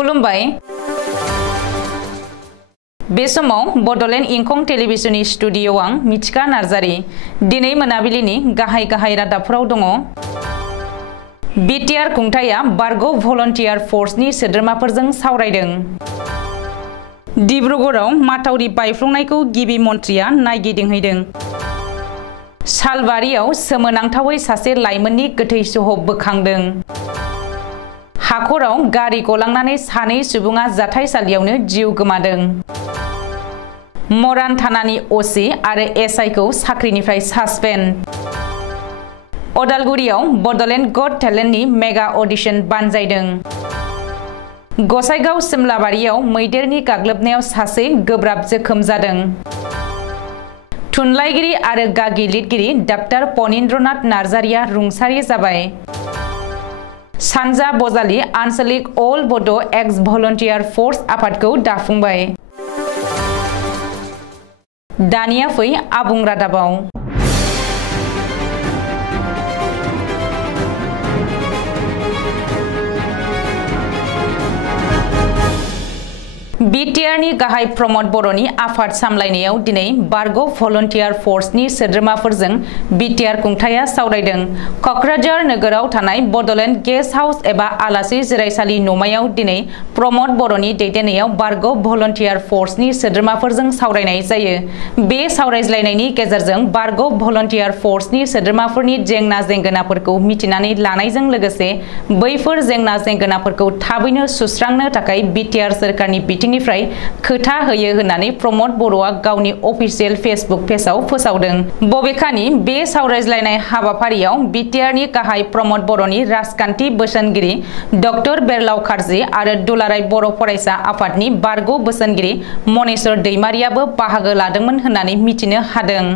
खुलुमबाय बे समाव बडलेण्ड इंखं टेलिभिजननि स्टुडिअ आं मिथिका नार्जारी दिनै मोनाबिलिनि गाहाय रादाबफोराव दङ। बिटिआर खुंथाया बारग' भलन्टियार फर्सनि सोद्रोमाफोरजों सावरायदों। डिब्रुगड़आव माथावरि बायफ्लंनायखौ गिबि मन्थ्रिया नायगिदिंहैदों। सालबारियाव सोमोनांथावै सासे लाइमोननि गोथै सह बोखांदों। हाखराव गारि गलांनानै सानै सुबुङा जाथायसालियावनो जिउ गोमादों। मरान थानानि ओसि आरो एसआइखौ साख्रिनिफ्राय सासपेन्ड। अदालगुरियाव बडलेण्ड गट टेलेन्टनि मेगा अडिशन बानजायदों। गसाइगाव सिमलाबारियाव मैदेरनि गाग्लोबनायाव सासे गोब्राब जोखोम जादों। थुनलाइगिरि आरो गागि लिरगिरि डाक्टर पनिन्द्रनाथ नार्जारिया रुंसारि जाबाय। सानजा बजालि आन्चलिक अल बड' एक्स भलन्टियार फर्स आफादखौ दाफुंबाय। दानिया फै आबुं रादाबाव। बिटिआरनि गाहाय प्रमद बर'नि आफाद सामलायनायाव दिनै बारग' भलन्टियार फर्सनि सोद्रोमाफोरजों बिटिआर खुंथाया सावरायदों। क'क्राझार नोगोराव थानाय बडलेण्ड गेस्ट हाउस एबा आलासि जिरायसालि नमायाव दिनै प्रमद बर'नि दैदेननायाव बारग' भलन्टियार फर्सनि सोद्रोमाफोरजों सावरायनाय जायो। बे सावरायज्लायनायनि गेजेरजों बारग' भलन्टियार फर्सनि सोद्रोमाफोरनि जेंना जेंगोनाफोरखौ मिथिनानै लानायजों लोगोसे बैफोर जेंना जेंगोनाफोरखौ थाबैनो सुस्रांनो थाखाय बिटिआर सोरखारनि बिथिंनिफ्राय खोथा होयो होननानै प्रमद बर'आ गावनि अफिसियेल फेसबुक पेजआव फोसावदों। बबेखानि बे सावरायज्लायनाय हाबाफारियाव बिटिआरनि गाहाय प्रमद बर'नि राजखान्थि बोसोनगिरि डक्टर बेरलाव खारजि आरो दुलाराय बर' फरायसा आफादनि बारग' बोसोनगिरि मनेस्वर दैमारियाबो बाहागो लादोंमोन होननानै मिथिनो हादों।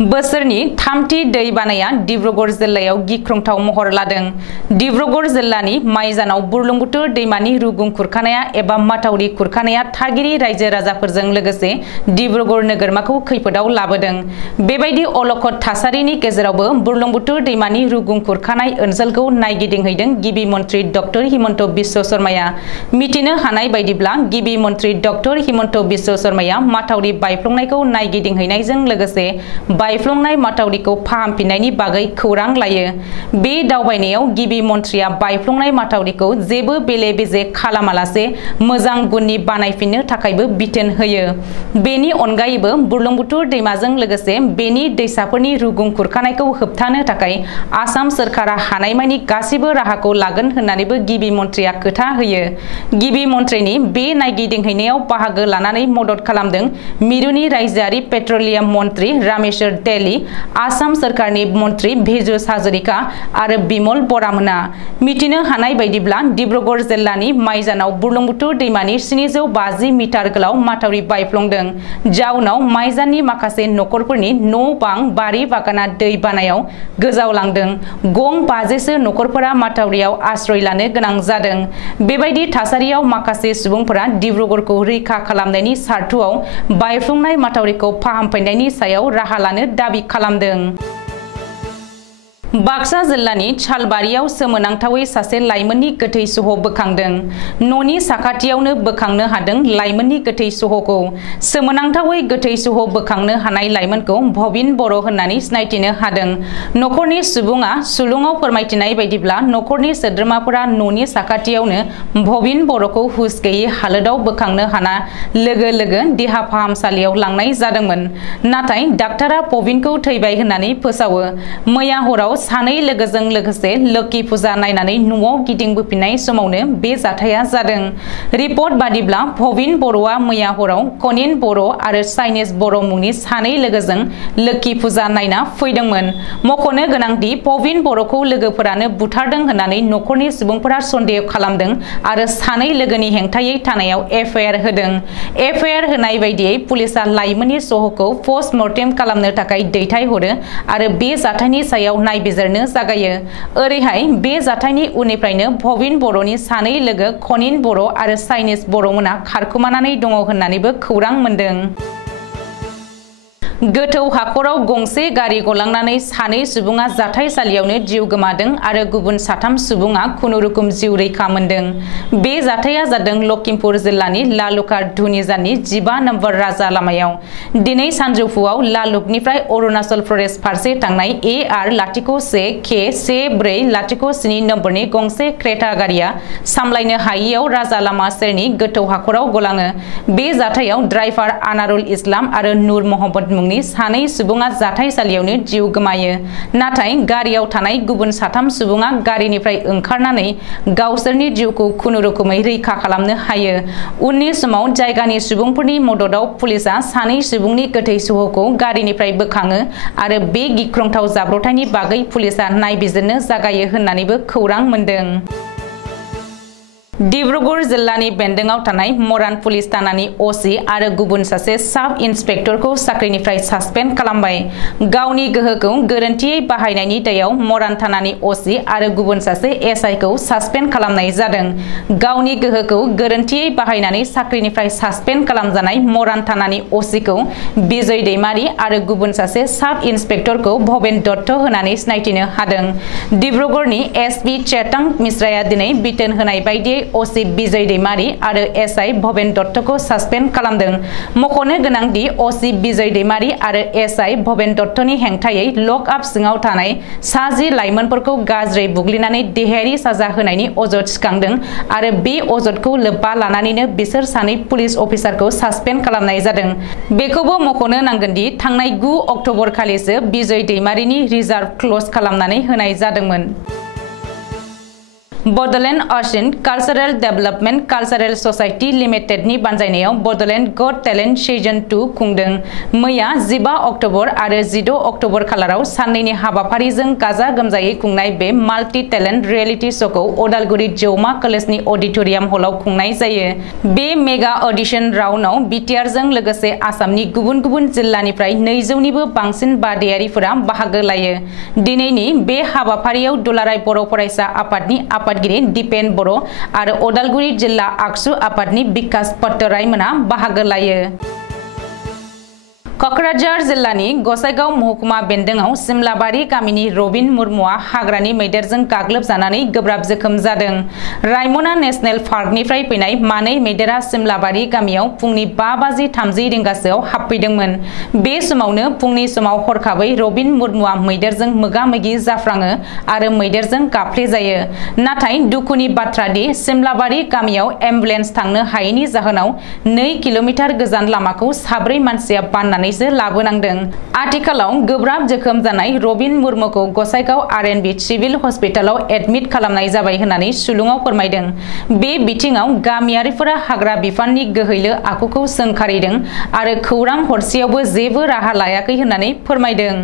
बोसोरनि थामथि दै बानाया डिब्रुगड़ जिल्लायाव गिख्रंथाव महर लादों। डिब्रुगड़ जिल्लानि माइजानाव बुरलुंबुथुर दैमानि रुगुं खुरखानाया एबा माथावरि खुरखानाया थागिरि रायजो राजाफोरजों लोगोसे डिब्रुगड़ नोगोरमाखौ खैफोदाव लाबोदों। बेबायदि अलखद थासारिनि गेजेरावबो बुरलुंबुथुर दैमानि रुगुं खुरखानाय ओनसोलखौ नायगिदिंहैदों गिबि मन्थ्रि डक्टर हिमन्त बिश्व शर्माया। मिथिनो हानाय बायदिब्ला गिबि मन्थ्रि डक्टर हिमन्त बिश्व शर्माया माथावरि बायफ्लंनायखौ नायगिदिंहैनायजों लोगोसे बायफ्लंनाय माथावरिखौ फाहामफिननायनि बागै खौरां लायो। बे दावबायनायाव गिबि मन्थ्रिया बायफ्लंनाय माथावरिखौ जेबो बेले बेजे खालामालासे मोजां गुननि बानायफिननो थाखायबो बिथोन होयो। बेनि अनगायैबो बुरलुंबुथुर दैमाजों लोगोसे बेनि दैसाफोरनि रुगुं खुरखानायखौ होबथानो थाखाय आसाम सोरखारा हानायमानि गासिबो राहाखौ लागोन होननानैबो गिबि मन्थ्रिया खोथा होयो। गिबि मन्थ्रिनि बे नायगिदिंहैनायाव बाहागो लानानै मदद खालामदों मिरुनि रायजोआरि पेट्रलियाम मन्थ्रि रामेश्वर तेली, आसाम सोरखारनि मन्थ्रि भेजुस हाजरिका आरो बिमल बरामोना। मिथिनो हानाय बायदिब्ला डिब्रुगड़ जिल्लानि माइजानाव बुरलुंबुथुर दैमानि 750 मिटार गोलाव माथावरि बायफ्लंदों। जाउनाव माइजाननि माखासे नखरफोरनि न' बां बारि बागाना दै बानायाव गोजावलांदों। गं 50सो नखरफोरा माथावरियाव आश्रय लानो गोनां जादों। बेबायदि थासारियाव माखासे सुबुंफोरा डिब्रुगड़खौ रैखा खालामनायनि सार्थुआव बायफ्लंनाय माथावरिखौ फाहामफिननायनि सायाव राहा लानो दाबि खालामदों। बाक्सा जिल्लानि सालबारियाव सोमोनांथावै सासे लाइमोननि गोथै सह बोखांदों। न'नि साखाथियावनो बोखांनो हादों लाइमोननि गोथै सहखौ। सोमोनांथावै गोथै सह बोखांनो हानाय लाइमोनखौ भबिन बर' होननानै सिनायथिनो हादों। नखरनि सुबुङा सुलुङाव फोरमायथिनाय बायदिब्ला नखरनि सोद्रोमाफोरा न'नि साखाथियावनो भबिन बर'खौ हुस गैयै हालोदाव बोखांनो हाना लोगो लोगो देहा फाहामसालियाव लांनाय जादोंमोन। नाथाय डाक्टारा भबिनखौ थैबाय होननानै फोसावो। मैया हराव सानै लोगोजों लोगोसे लोखि फुजा नायनानै न'आव गिदिंबोफिननाय समावनो बे जाथाया जादों। रिपर्ट बादिब्ला भबिन बर'आ मैया हराव कनिन बर' आरो चाइनिज बर' मुंनि सानै लोगोजों लोखि फुजा नायना फैदोंमोन। मख'नो गोनांदि भबिन बर'खौ लोगोफोरानो बुथारदों होननानै नखरनि सुबुंफोरा सन्देह खालामदों आरो सानै लोगोनि हेंथायै थानायाव एफआइआर होदों। एफआइआर होनाय बायदियै पुलिसआ लाइमोननि सहखौ पस्ट मर्टेम खालामनो थाखाय दैथायहरो आरो बे जाथायनि सायाव नायबिजिरनो जागायो। ओरैहाय बे जाथायनि उननिफ्रायनो भबिन बर'नि सानै लोगो कनिन बर' आरो चाइनिज बर'मोना खारखोमानानै दङ होननानैबो खौरां मोनदों। गोथौ हाखराव गंसे गारि गलांनानै सानै सुबुङा जाथायसालियावनो जिउ गोमादों आरो गुबुन 3 सुबुङा खुनुरुखुम जिउ रैखा मोनदों। बे जाथाया जादों लखिमपुर जिल्लानि लालुकार धुनिजानि 15 नम्बर राजा लामायाव। दिनै सानजौफुआव लालुकनिफ्राय अरुणाचल प्रदेश फारसे थांनाय AR01K1407 नम्बरनि गंसे क्रेटा गारिया सामलायनो हायैयाव राजा लामा सेरनि गोथौ हाखराव गलाङो। बे जाथायाव ड्राइभार आनारुल इस्लाम आरो नूर मोहम्मद मुंनि सानै सुबुङा जाथायसालियावनो जिउ गोमायो। नाथाय गारियाव थानाय गुबुन 3 सुबुङा गारिनिफ्राय ओंखारनानै गावसोरनि जिउखौ खुनुरुखुमै रैखा खालामनो हायो। उननि समाव जायगानि सुबुंफोरनि मददाव पुलिसआ सानै सुबुंनि गोथै सहखौ गारिनिफ्राय बोखाङो आरो बे गिख्रंथाव जाब्रबथायनि बागै पुलिसआ नायबिजिरनो जागायो होननानैबो खौरां मोन्दों। डिब्रुगढ़ जिल्लानि बेन्दोंआव थानाय मरान पुलिस थानानि ओसी आरो गुबुन सासे साब इन्सपेक्टरखौ साख्रिनिफ्राय सासपेन्ड खालामबाय। गावनि गोहोखौ गोरोन्थियै बाहायनायनि दायाव मरान थानानि ओसी आरो गुबुन सासे एसआइखौ सासपेन्ड खालामनाय जादों। गावनि गोहोखौ गोरोन्थियै बाहायनानै साख्रिनिफ्राय सासपेन्ड खालामजानाय मरान थानानि ओसीखौ बिजय दैमारी आरो गुबुन सासे साब इन्सपेक्टरखौ भवेन दत्त होनानै सिनायथिनो हादों। डिब्रुगढ़नि एसपी चेतां मिश्राया दिनै बिथोन होनाय बायदियै ओसी बिजय दैमारी आरो एसआई भवेन दत्तखौ सासपेन्ड खालामदों। मख'नो गोनांदि ओसी बिजय दैमारी आरो एसआई भवेन दत्तनि हेंथायै लकआप सिङाव थानाय 10 लाइमोनफोरखौ गाज्रि बुग्लिनानै देहायारि साजा होनायनि अजद सिखांदों आरो बे अजदखौ लोब्बा लानानैनो बिसोर सानै पुलिस अफिसारखौ सासपेन्ड खालामनाय जादों। बेखौबो मख'नो नांगोनदि थांनाय 9 अक्ट'बर खालिसो बिजय दैमारीनि रिजार्भ क्ल'ज खालामनानै होनाय जादोंमोन। बड'लेण्ड अर्चिन कालचारेल डेभेलपमेन्ट कालचारेल ससाइटि लिमिटेडनि बानजायनायाव बड'लेण्ड गट टेलेन्ट सिजन 2 खुंदों। मैया 15 अक्ट'बर आरो 16 अक्ट'बर खालाराव साननैनि हाबाफारिजों गाजा गोमजायै खुंनाय बे माल्टि टेलेन्ट रियेलिटि श'खौ अदालगुरि जौमा कलेजनि अडिट'रियाम हलाव खुंनाय जायो। बे मेगा अडिशन राउन्डआव बिटिआरजों लोगोसे आसामनि गुबुन गुबुन जिल्लानिफ्राय 200निबो बांसिन बादायारिफोरा बाहागो लायो। दिनैनि बे हाबाफारियाव दुलाराय बर' फरायसा आफादनि आफादगिरि दिपेन बर' आरो अदालगुरि जिल्ला आगसु आफादनि बिकास पट्टरायमोना बाहागो लायो। कक्राझार जिल्लानि गसाइगाव महकुमा बेन्दोंआव सिमलाबारि गामिनि रबिन मुर्मुआ हाग्रानि मैदेरजों गाग्लोबजानानै गोब्राब जोखोम जादों। रायमना नेशनेल पार्कनिफ्राय फैनाय मानै मैदेरा सिमलाबारि गामियाव फुंनि 5:30 रिंगासोआव हाबफैदोंमोन। बे समावनो फुंनि समाव हरखाबै रबिन मुर्मुआ मैदेरजों मोगा-मोगि जाफ्राङो आरो मैदेरजों गाफ्लेजायो। नाथाय दुखुनि बाथ्रादि सिमलाबारि गामियाव एम्बुलेन्स थांनो हायैनि जाहोनाव 2 किल'मिटार गोजान लामाखौ 4 मानसिया बाननानै लाबोनांदों। आथिखालाव गोब्राब जोखोम जानाय रबिन मुर्मुखौ गसाइगाव आरएनबि सिभिल हस्पिटालाव एडमिट खालामनाय जाबाय होननानै सुलुङाव फोरमायदों। बे बिथिङाव गामियारिफोरा हाग्रा बिफाननि गोहैलो आखुखौ सोंखारिदों आरो खौरां हरसेयावबो जेबो राहा लायाखै होननानै फोरमायदों।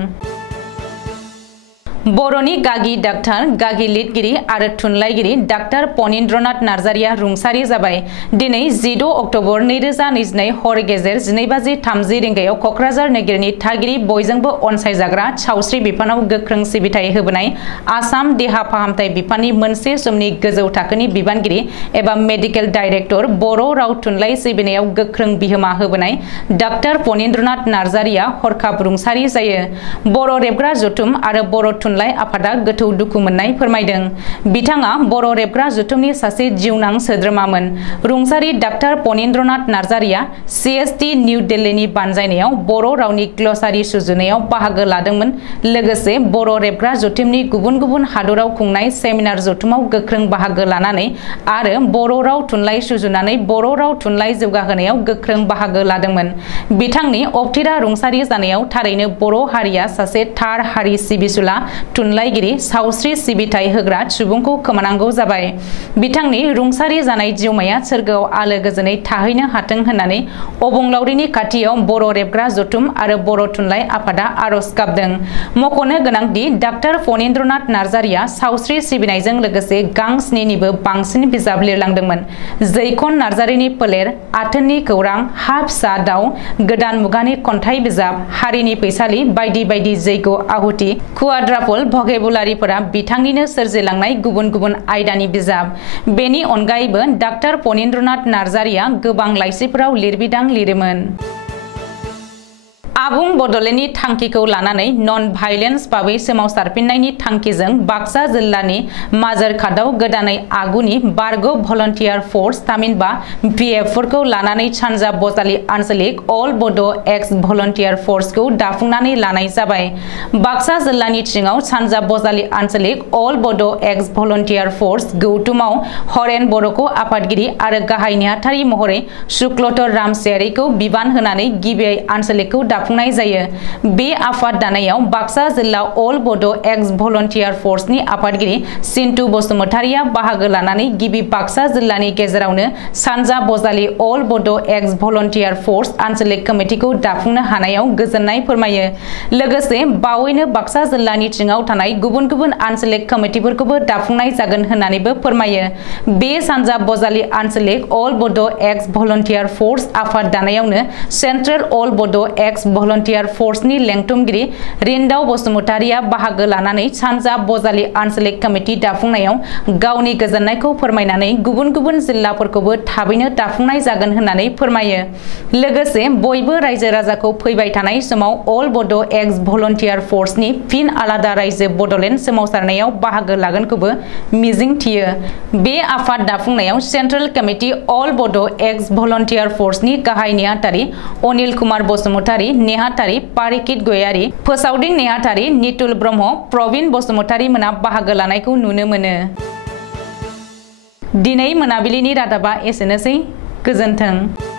बर'नि गागि डाक्टार गागि लिरगिरि आरो थुनलाइगिरि डाक्टार पनिन्द्रनाथ नार्जारिया रुंसारि जाबाय। दिनै 16 अक्ट'बर 2022 हर गेजेर 12:30 रिंगायाव कक्राझार नोगोरनि थागिरि बयजोंबो अनसायजाग्रा सावस्रि बिफानाव गोख्रों सिबिथाय होबोनाय आसाम देहा फाहामथाय बिफाननि मोनसे समनि गोजौ थाखोनि बिबानगिरि एबा मेडिकेल डाइरेक्टर बर' राव थुनलाइ सिबिनायाव गोख्रों बिहोमा होबोनाय डाक्टार पनिन्द्रनाथ नार्जारिया हरखाब रुंसारि जायो। बर' रेबग्रा जथुम आरो बर' थुनलाइ आफादा गोथौ दुखु मोननाय फोरमायदों। बिथाङा बर' रेबग्रा जथुमनि सासे जिउनां सोद्रोमामोन। रुंसारि डाक्टार पनिन्द्रनाथ नार्जारिया सीएसटी निउ दिल्लीनि बानजायनायाव बर' रावनि ग्लसारि सुजुनायाव बाहागो लादोंमोन। लोगोसे बर' रेबग्रा जथुमनि गुबुन गुबुन हादराव खुंनाय सेमिनार जथुमाव गोख्रों बाहागो लानानै आरो बर' राव थुनलाइ सुजुनानै बर' राव थुनलाइ जौगाहोनायाव गोख्रों बाहागो लादोंमोन। बिथांनि अबथिरा रुंसारि जानायाव थारैनो बर' हारिया सासे थार हारि सिबिसुला थुनलाइगिरि सावस्रि सिबिथाय होग्रा सुबुंखौ खोमानांगौ जाबाय। बिथांनि रुंसारि जानाय जिउमाया सोरगोआव आलो गोजोनै थाहैनो हाथों होननानै अबंलावरिनि खाथियाव बर' रेबग्रा जथुम आरो बर' थुनलाइ आफादा आरज गाबदों। मख'नो गोनांदि डाक्टार पनिन्द्रनाथ नार्जारिया सावस्रि सिबिनायजों लोगोसे गां 7निबो बांसिन बिजाब लिरलांदोंमोन। जैखन नार्जारिनि फोलेर, आथोननि खौरां, हा फिसा दाउ, गोदान मुगानि खन्थाइ बिजाब, हारिनि फैसालि बायदि बायदि जैग' आहुति, कुवाड्रापल भकेबुलारिफोरा बिथांनिनो सोरजिलांनाय गुबुन गुबुन आयदानि बिजाब। बेनि अनगायैबो डाक्टार पनिन्द्रनाथ नार्जारिया गोबां लाइसिफोराव लिरबिदां लिरोमोन। आबुं बड'लेण्डनि थांखिखौ लानानै नन भाइलेन्स बाबै सोमावसारफिननायनि थांखिजों बाक्सा जिल्लानि माजोरघाटआव गोदानै आगुनि बारग' भलन्टियार फर्स थामहिनबा बिएफफोरखौ लानानै सानजा बजालि आन्चलिक अल बड' एक्स भलन्टियार फर्सखौ दाफुंनानै लानाय जाबाय। बाक्सा जिल्लानि सिङाव सानजा बजालि आन्चलिक अल बड' एक्स भलन्टियार फर्स गौथुमाव हरेन बर'खौ आफादगिरि आरो गाहाय नेहाथारि महरै शुक्लधर रामसियारिखौ बिबान होनानै गिबियै आन्चलिकखौ दाफुंनाय जायो। बे आफाद दानायाव बाक्सा जिल्ला अल बड' एक्स भलन्टियार फर्सनि आफादगिरि सिन्टु बसुमतारिया बाहागो लानानै गिबि बाक्सा जिल्लानि गेजेरावनो सानजा बजालि अल बड' एक्स भलन्टियार फर्स आन्चलिक कमिटिखौ दाफुंनो हानायाव गोजोननाय फोरमायो। लोगोसे बावैनो बाक्सा जिल्लानि सिङाव थानाय गुबुन गुबुन आन्चलिक कमिटिफोरखौबो दाफुंनाय जागोन होननानैबो फोरमायो। बे सानजा बजालि आन्चलिक अल बड' एक्स भलन्टियार फर्स आफाद दानायावनो सेन्ट्रेल अल बड' एक्स भलन्टियार फर्सनि लेंथुमगिरि रिन्दाव बसुमतारिया बाहागो लानानै सानजा बजालि आन्चलिक कमिटि दाफुंनायाव गावनि गोजोननायखौ फोरमायनानै गुबुन गुबुन जिल्लाफोरखौबो थाबैनो दाफुंनाय जागोन होननानै फोरमायो। लोगोसे बयबो रायजो राजाखौ फैबाय थानाय समाव अल बड' एक्स भलन्टियार फर्सनि फिन आलादा रायजो बड'लेण्ड सोमावसारनायाव बाहागो लागोनखौबो मिजिं थियो। बे आफाद दाफुंनायाव सेन्ट्रेल कमिटि अल बड' एक्स भलन्टियार फर्सनि गाहाय नेहाथारि अनिल कुमार बसुमतारि, नेहाथारि पारिकित गयारि, फोसावदिं नेहाथारि नितुल ब्रह्म, प्रबिन बसुमतारि मोना बाहागो लानायखौ नुनो मोनो। दिनै मोनाबिलिनि रादाबा एसेनोसै। गोजोन्थों।